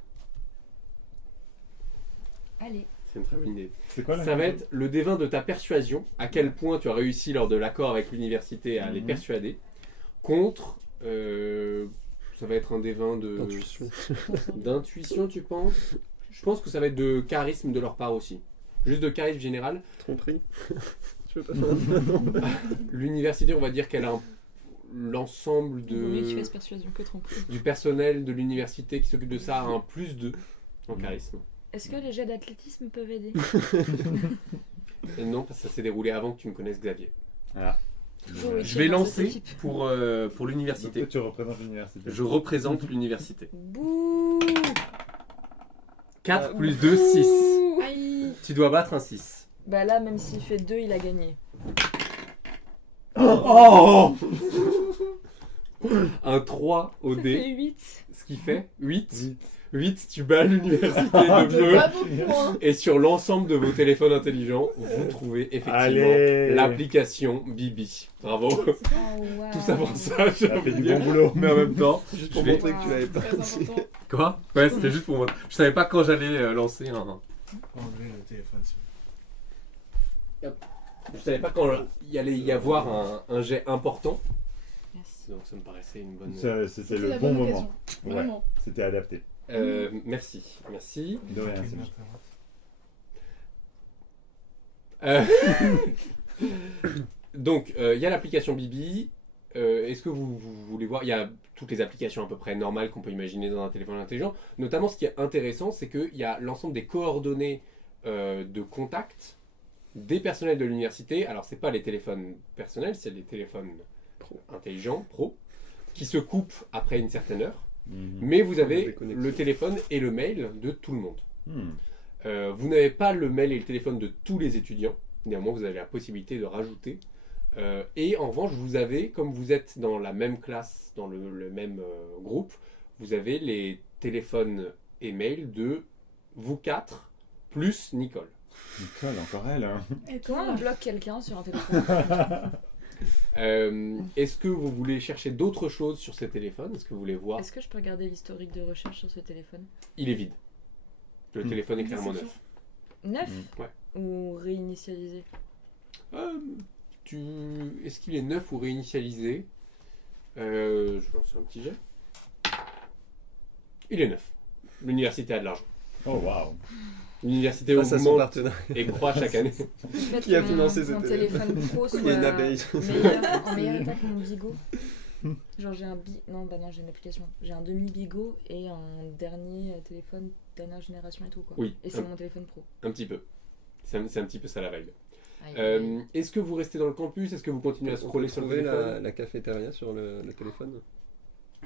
Allez. C'est une très bonne idée. C'est quoi là? Ça va être le des 20 de ta persuasion, à quel point tu as réussi lors de l'accord avec l'université à les Mhm. persuader, contre... ça va être un des 20 de... Intuition. D'intuition, tu penses? Je pense que ça va être de charisme de leur part aussi. Juste de charisme général. Tromperie. Tu veux pas faire un L'université, on va dire qu'elle a l'ensemble Il vaut mieux que tu de... fasses persuasion que tromper. du personnel de l'université qui s'occupe de ça a un plus 2 en Mhm. charisme. Est-ce que les jets d'athlétisme peuvent aider? Et non, parce que ça s'est déroulé avant que tu me connaisses, Xavier. Ah. Toujours utile Je vais dans cette lancer équipe. pour Donc l'université. toi, tu représentes l'université. Je représente l'université. Bouh. 4 plus 2, 6. Aïe. Tu dois battre un 6. Bah là, même s'il fait 2, il a gagné. Oh Un 3 au Ça dé, fait 8. ce qui fait 8. 8. 8, tu bats l'université Ah, de C'est Meux. pas beaucoup, hein. Et sur l'ensemble de vos téléphones intelligents, vous trouvez effectivement Allez. l'application Bibi. Bravo. Oh, wow. Tout ça pour ça, j'ai Ça fait envie de du dire. bon boulot. Mais en même temps, Juste pour je vais- montrer que tu l'avais C'est pas. très important. Quoi? Ouais, c'était juste pour moi. Je savais pas quand j'allais lancer un. Enlever le téléphone. s'il vous plaît. Je savais pas quand il allait y avoir un jet important. Yes. Donc ça me paraissait une bonne. C'était la le bon bonne moment. occasion. Ouais, Vraiment. c'était adapté. Merci, merci. De rien, Une Simon. Donc il y a l'application Bibi. Est-ce que vous voulez voir? Il y a toutes les applications à peu près normales qu'on peut imaginer dans un téléphone intelligent. Notamment, ce qui est intéressant, c'est qu'il y a l'ensemble des coordonnées de contact des personnels de l'université. Alors, c'est pas les téléphones personnels, c'est les téléphones intelligents, pro, qui se coupent après une certaine heure. Mhm. Mais vous avez Déconnecté. le téléphone et le mail de tout le monde. Hmm. Vous n'avez pas le mail et le téléphone de tous les étudiants. Néanmoins, vous avez la possibilité de rajouter. Et en revanche, vous avez, comme vous êtes dans la même classe, dans le même groupe, vous avez les téléphones et mails de vous quatre, plus Nicole. Nicole, encore elle. Hein. Et Comment toi, on bloque quelqu'un sur un téléphone? Est-ce que vous voulez chercher d'autres choses sur ces téléphones? Est-ce que vous voulez voir? Est-ce que je peux regarder l'historique de recherche sur ce téléphone? Il est vide. Le Hmm. téléphone est clairement neuf. Neuf? Ouais. Ou réinitialisé? Est-ce qu'il est neuf ou réinitialisé? Je vais lancer un petit jet. Il est neuf. L'université a de l'argent. Oh waouh. L'université Grâce à son augmente partenaire. et croît chaque année. Le fait Qui a que financé mon ce téléphone pro soit Il y a une abeille. en meilleur état que mon bigot. Genre j'ai un non j'ai une application. J'ai un demi-bigot et un dernier téléphone dernière génération et tout quoi. Oui. Et c'est mon téléphone pro. Un petit peu. C'est un petit peu ça la vibe. Aïe. Est-ce que vous restez dans le campus? Est-ce que vous continuez à On peut scroller sur le trouver téléphone? la cafétéria sur le téléphone.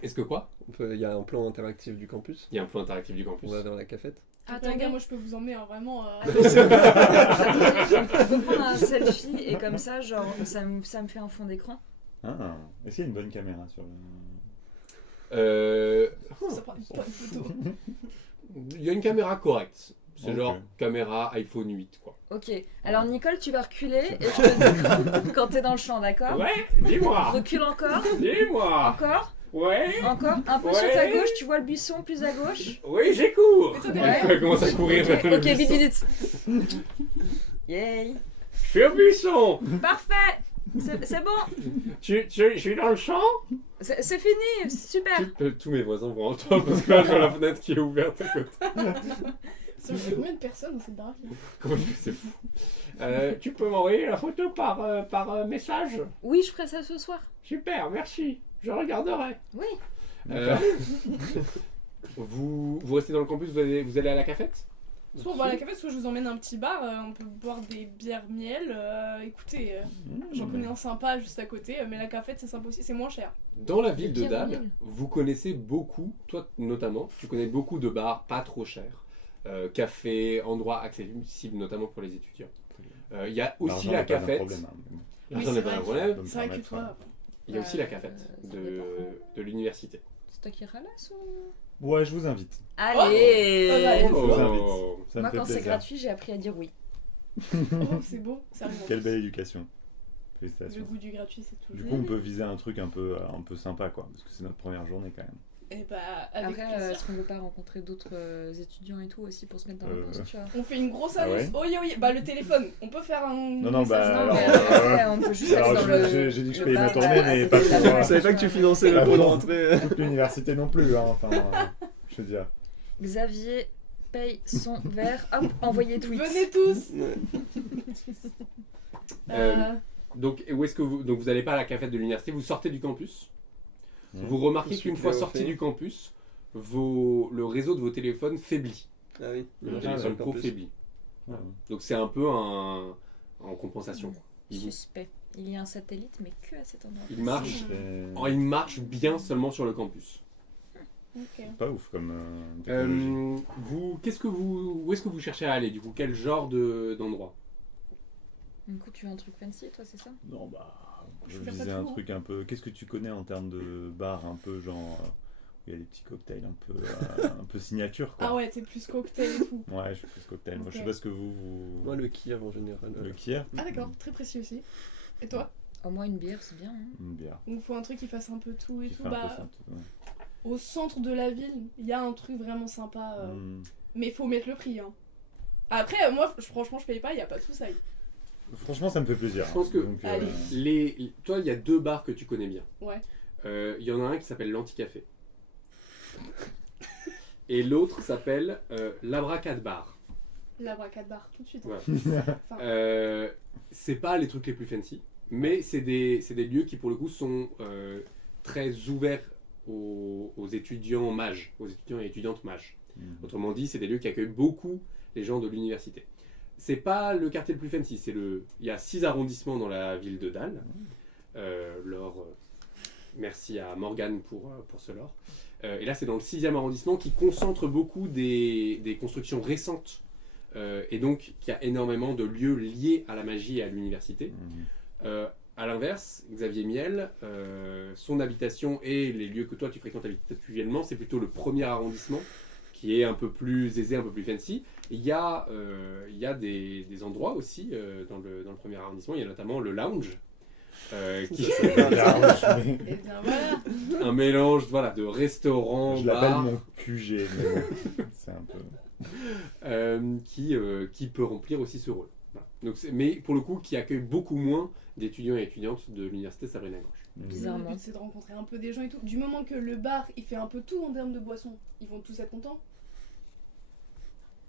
Est-ce que quoi? Il y a un plan interactif du campus. Il y a un plan interactif du campus. On va vers la cafette. Attends, gars, moi je peux vous emmener, hein, vraiment. Je peux prendre un selfie et comme ça genre ça me fait un fond d'écran. Ah, est-ce qu'il y a une bonne caméra sur le... Ça prend une photo. Il y a une caméra correcte. C'est Ok. genre caméra iPhone 8, quoi. Ok. Alors, Nicole, tu vas reculer et je te dis quand t'es dans le champ, d'accord? Ouais, dis-moi. Recule encore. Dis-moi. Encore. Ouais. Encore. Un peu sur ta gauche. Tu vois le buisson plus à gauche? Oui, j'ai cours. Mais toi, Ouais. Elle commence à courir vers le Ok, vite, buisson. vite. Yay. Je suis au buisson. Parfait. C'est bon. Je suis dans le champ. C'est fini. Super. Tous mes voisins vont entendre parce que là, je vois la fenêtre qui est ouverte à côté. Ça fait combien de personnes dans cette baraque là? Comment je fais, c'est fou. Tu peux m'envoyer la photo par message? Oui, je ferai ça ce soir. Super, merci. Je regarderai. Oui. Vous restez dans le campus, vous allez à la cafette? Soit on va à la café, soit je vous emmène à un petit bar, on peut boire des bières miel. Écoutez, j'en connais un sympa juste à côté, mais la cafette c'est sympa aussi, c'est moins cher. Dans la ville de Des bières au Dal, miel. vous connaissez beaucoup, toi notamment, tu connais beaucoup de bars pas trop chers, cafés, endroits accessibles notamment pour les étudiants. Il y a aussi L'argent la n'est pas un cafette. problème, hein, mais bon. L'argent Oui, n'est c'est pas un vrai. problème. peut me C'est vrai que permettre, toi. Il y a aussi la cafette ça dépend. de l'université. C'est toi qui ralasse ou... Ouais, je vous invite. Allez. Je vous Oh. invite. Ça me Moi, fait quand c'est plaisir. gratuit, j'ai appris à dire oui. Oh, c'est beau, ça arrive en Quelle plus. belle éducation. Le Félicitations. goût du gratuit, c'est tout. Du coup, on peut viser un truc un peu sympa, quoi, parce que c'est notre première journée quand même. Et bah, avec Après, plaisir. est-ce qu'on veut pas rencontrer d'autres étudiants et tout aussi pour se mettre dans le poste, tu vois? On fait une grosse Ah annonce. ouais Oui, bah le téléphone, on peut faire un. Non, message. bah, Non, alors, mais après, on peut juste alors, aller dans j'ai dit que je le payais ma bar, tournée, mais pas c'était pour, la- Je savais pas que tu finançais le Ah pot de bon. rentrée. toute l'université non plus, hein, enfin, je veux dire. Xavier paye son verre. Hop, envoyez tweet. Venez tous. Ouais. Donc, où est-ce que vous allez pas à la cafette de l'université, vous sortez du campus. Vous remarquez Je qu'une suis fois très sorti au fait. du campus, le réseau de vos téléphones faiblit. Ah oui. Le Ah, téléphone encore pro plus. faiblit. Ouais. Donc c'est un peu en compensation. Il, Suspect. Il y a un satellite, mais que à cet endroit. il marche. C'est Il marche bien seulement sur le campus. Ok. pas ouf comme technologie. Où est-ce que vous cherchez à aller du coup? Quel genre d'endroit? Du coup, tu veux un truc fancy, toi, c'est ça? Non, bah, Je je vais faire visais ça un tout, truc un peu. Qu'est-ce que tu connais en termes de bar un peu genre. Où il y a des petits cocktails un peu signature, quoi. Ah ouais, t'es plus cocktail et tout. Ouais, je suis plus cocktail. Moi, je sais Ok. pas ce que vous. Moi, le Kiev en général. Le Kier. Ah d'accord, très précis aussi. Et toi? Au moins une bière, c'est bien. Hein. Une bière. Donc faut un truc qui fasse un peu tout et Qui tout. fait un peu Bah, ça, tout, ouais. au centre de la ville, il y a un truc vraiment sympa. Hmm. Mais faut mettre le prix. Hein. Après, moi, franchement, je paye pas, il y a pas de soucis. Franchement, ça me fait plaisir. Je pense que- Donc, Allez. Toi, il y a deux bars que tu connais bien. Ouais. Il y en a un qui s'appelle l'Anticafé. Et l'autre s'appelle l'Abracad Bar. La bracade-bar, tout de suite. Ouais. Enfin, C'est pas les trucs les plus fancy, mais c'est des lieux qui pour le coup sont très ouverts aux étudiants mages, aux étudiants et étudiantes mages. Mhm. Autrement dit, c'est des lieux qui accueillent beaucoup les gens de l'université. C'est pas le quartier le plus fancy, il y a 6 arrondissements dans la ville de Dal. Merci à Morgane pour ce lore. Et là, c'est dans le 6e arrondissement qui concentre beaucoup des constructions récentes et donc qui a énormément de lieux liés à la magie et à l'université. Mhm. À l'inverse, Xavier Miel, son habitation et les lieux que toi tu fréquentes habituellement, c'est plutôt le 1er arrondissement qui est un peu plus aisé, un peu plus fancy. Il y a des endroits aussi dans le 1er arrondissement, il y a notamment le lounge. Qui est et bien voilà. un mélange de restaurants, Je l'appelle bars, mon QG, mais bon, c'est un peu. qui peut remplir aussi ce rôle. Voilà. Donc, mais pour le coup, qui accueille beaucoup moins d'étudiants et étudiantes de l'université Sabrina Grange. Mhm. Le Bizarrement. but c'est de rencontrer un peu des gens et tout. Du moment que le bar il fait un peu tout en termes de boissons, ils vont tous être contents.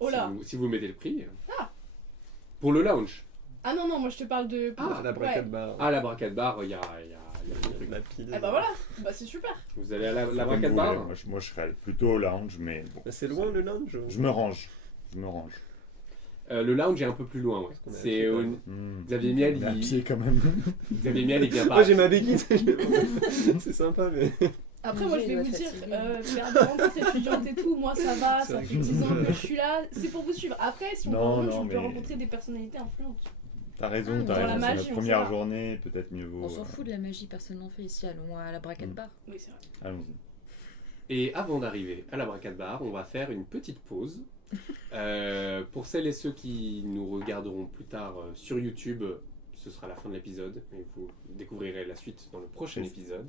Oh là. Si vous mettez le prix. Ah. Pour le lounge. Ah non, non, moi je te parle de. Ah, la ouais. bracade bar. À la bracade bar, il y a des trucs. La pile. Ah bah voilà, bah c'est super. Vous allez à la Comme bracade vous bar. voulez. Moi, je serais plutôt au lounge, mais bon. Bah, c'est loin le lounge. Je me range. Je me range. Le lounge est un peu plus loin. Ouais. qu'on est à C'est pied, au- Hmm. Xavier Miel, Mais à pied quand même. Xavier Miel, il vient pas. Moi j'ai ma béquille, c'est sympa mais. Après, Mais moi je il vais doit vous dire, fatiguer. faire des rencontres étudiantes et tout, moi ça va, C'est ça vrai fait que- 10 ans que je suis là, c'est pour vous suivre. Après, si on Non, parle non, on peut mais- rencontrer des personnalités influentes. T'as raison, Ah, t'as dans la raison. C'est magie, notre on première sait pas. journée, peut-être mieux vaut. On s'en fout de la magie, personne n'en fait ici. Allons à la braquette Mm. bar. Oui, c'est vrai. Allons-y. Et avant d'arriver à la bracade bar, on va faire une petite pause. Pour celles et ceux qui nous regarderont plus tard sur YouTube, ce sera la fin de l'épisode et vous découvrirez la suite dans le prochain épisode.